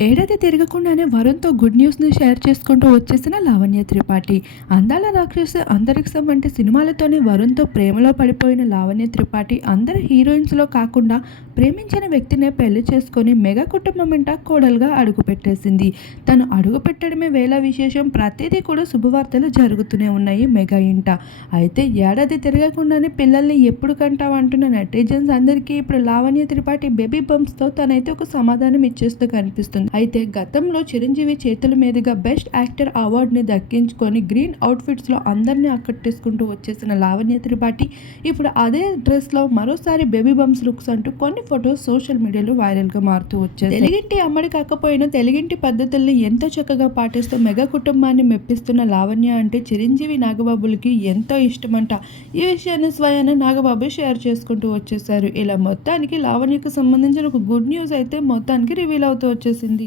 ఏడాది తిరగకుండానే వరుణ్‌తో గుడ్ న్యూస్‌ని షేర్ చేసుకుంటూ వచ్చేసిన లావణ్య త్రిపాఠి. 'అందాల రాక్షసి', 'అంతరిక్షం' వంటి సినిమాలతోనే వరుణ్‌తో ప్రేమలో పడిపోయిన లావణ్య త్రిపాఠి అందరి హీరోయిన్స్‌లో కాకుండా ప్రేమించిన వ్యక్తినే పెళ్లి చేసుకొని మెగా కుటుంబం ఇంట కోడలుగా అడుగుపెట్టేసింది. తను అడుగుపెట్టడమే వేళ విశేషం. ప్రతిదీ కూడా శుభవార్తలు జరుగుతూనే ఉన్నాయి మెగా ఇంట. అయితే ఏడాది తిరగకుండానే పిల్లల్ని ఎప్పుడు కంటావు అంటున్న నెటిజన్స్ అందరికీ ఇప్పుడు లావణ్య త్రిపాఠి బేబీ బంప్స్‌తో తనైతే ఒక సమాధానం ఇచ్చేస్తూ కనిపిస్తుంది. అయితే గతంలో చిరంజీవి చేతుల మీదుగా బెస్ట్ యాక్టర్ అవార్డుని దక్కించుకొని గ్రీన్ అవుట్ఫిట్స్లో అందరినీ ఆకట్టేసుకుంటూ వచ్చేసిన లావణ్య త్రిపాఠి ఇప్పుడు అదే డ్రెస్లో మరోసారి బేబీ బంప్స్ లుక్స్ అంటూ కొన్ని ఫొటోస్ సోషల్ మీడియాలో వైరల్గా మారుతూ వచ్చాయి. తెలుగింటి అమ్మడి కాకపోయినా తెలుగింటి పద్ధతుల్ని ఎంతో చక్కగా పాటిస్తూ మెగా కుటుంబాన్ని మెప్పిస్తున్న లావణ్య అంటే చిరంజీవి నాగబాబులకి ఎంతో ఇష్టమంట. ఈ విషయాన్ని స్వయాన నాగబాబు షేర్ చేసుకుంటూ వచ్చేసారు. ఇలా మొత్తానికి లావణ్యకు సంబంధించిన ఒక గుడ్ న్యూస్ అయితే మొత్తానికి రివీల్ అవుతూ వచ్చేసింది.